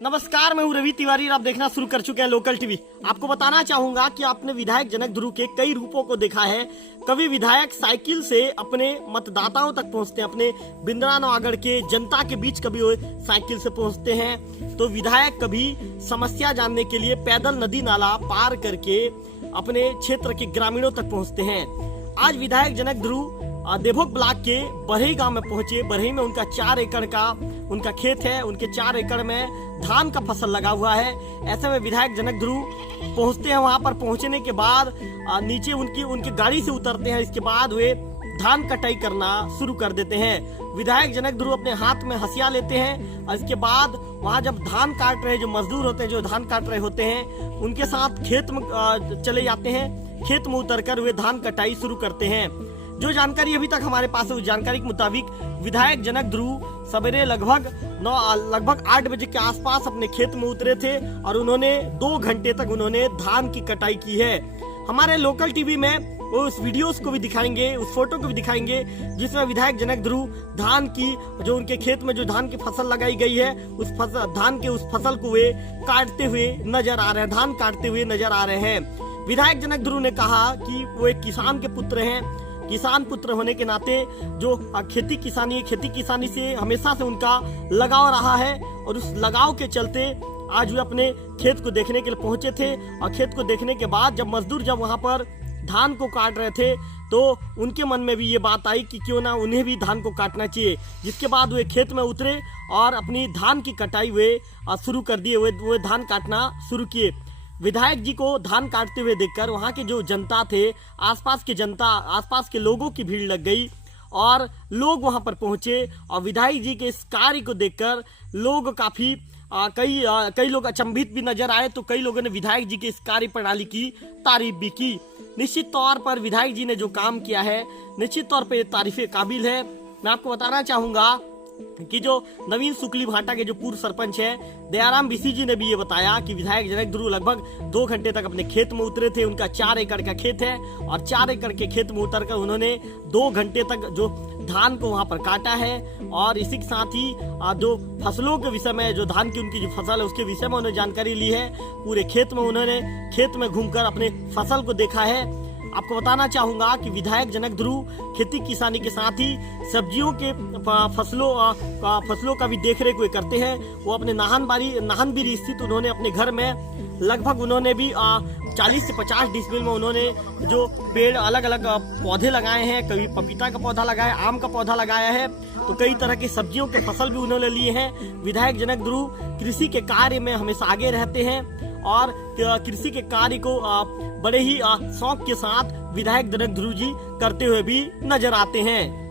नमस्कार, मैं हूं रवि तिवारी और आप देखना शुरू कर चुके हैं लोकल टीवी। आपको बताना चाहूंगा कि आपने विधायक जनक ध्रुव के कई रूपों को देखा है। कभी विधायक साइकिल से अपने मतदाताओं तक पहुंचते हैं, अपने बिंद्रा नवागढ़ के जनता के बीच कभी वो साइकिल से पहुंचते हैं, तो विधायक कभी समस्या जानने के लिए पैदल नदी नाला पार करके अपने क्षेत्र के ग्रामीणों तक पहुंचते हैं। आज विधायक जनक ध्रुव देवभोग ब्लॉक के बरही गांव में पहुंचे। बरही में उनका 4 एकड़ का उनका खेत है। उनके 4 एकड़ में धान का फसल लगा हुआ है। ऐसे में विधायक जनक ध्रुव पहुंचते हैं। वहां पर पहुंचने के बाद नीचे उनकी गाड़ी से उतरते हैं। इसके बाद वे धान कटाई करना शुरू कर देते हैं। विधायक जनक ध्रुव अपने हाथ में हंसिया लेते हैं और इसके बाद वहां जब धान काट रहे जो मजदूर होते हैं, जो धान काट रहे होते हैं, उनके साथ खेत में चले जाते हैं। खेत में उतरकर वे धान कटाई शुरू करते हैं। जो जानकारी अभी तक हमारे पास है, उस जानकारी के मुताबिक विधायक जनक ध्रुव सवेरे लगभग 8 बजे के आसपास अपने खेत में उतरे थे और उन्होंने 2 घंटे तक उन्होंने धान की कटाई की है। हमारे लोकल टीवी में वो उस वीडियोस को भी दिखाएंगे, उस फोटो को भी दिखाएंगे जिसमें विधायक जनक ध्रुव धान की जो उनके खेत में जो धान की फसल लगाई गई है, उस फसल को वे काटते हुए नजर आ रहे हैं, धान काटते हुए नजर आ रहे हैं। विधायक जनक ध्रुव ने कहा कि वो एक किसान के पुत्र हैं। किसान पुत्र होने के नाते जो खेती किसानी से हमेशा से उनका लगाव रहा है और उस लगाव के चलते आज वे अपने खेत को देखने के लिए पहुंचे थे। और खेत को देखने के बाद जब मजदूर वहां पर धान को काट रहे थे तो उनके मन में भी ये बात आई कि क्यों ना उन्हें भी धान को काटना चाहिए। जिसके बाद वे खेत में उतरे और अपनी धान की कटाई वे शुरू कर दिए। वे धान काटना शुरू किए। विधायक जी को धान काटते हुए देखकर वहां के जो जनता थे, आसपास के लोगों की भीड़ लग गई और लोग वहां पर पहुंचे। और विधायक जी के इस कार्य को देखकर लोग काफी कई लोग अचंभित भी नजर आए, तो कई लोगों ने विधायक जी के इस कार्य प्रणाली की तारीफ भी की। निश्चित तौर पर विधायक जी ने जो काम किया है, निश्चित तौर पर तारीफे काबिल है। मैं आपको बताना चाहूंगा कि जो नवीन सुकली भाटा के जो पूर्व सरपंच है दयाराम बीसी जी ने भी ये बताया कि विधायक जनक ध्रुव लगभग 2 घंटे तक अपने खेत में उतरे थे। उनका 4 एकड़ का खेत है और 4 एकड़ के खेत में उतरकर उन्होंने 2 घंटे तक जो धान को वहां पर काटा है। और इसी के साथ ही जो फसलों के विषय में, जो धान की उनकी जो फसल है उसके विषय में उन्होंने जानकारी ली है। पूरे खेत में उन्होंने खेत में घूमकर अपने फसल को देखा है। आपको बताना चाहूंगा कि विधायक जनक ध्रुव खेती किसानी के साथ ही सब्जियों के फसलों का भी देखरेख वे करते हैं। वो अपने नाहनबिरी स्थित उन्होंने अपने घर में लगभग उन्होंने भी 40 से 50 डिसमिल में उन्होंने जो पेड़ अलग अलग पौधे लगाए हैं। कभी पपीता का पौधा लगाया, आम का पौधा लगाया है, तो कई तरह की सब्जियों के फसल भी उन्होंने लिए हैं। विधायक जनक ध्रुव कृषि के कार्य में हमेशा आगे रहते हैं और कृषि के कार्य को बड़े ही शौक के साथ विधायक जनक ध्रुव जी करते हुए भी नजर आते हैं।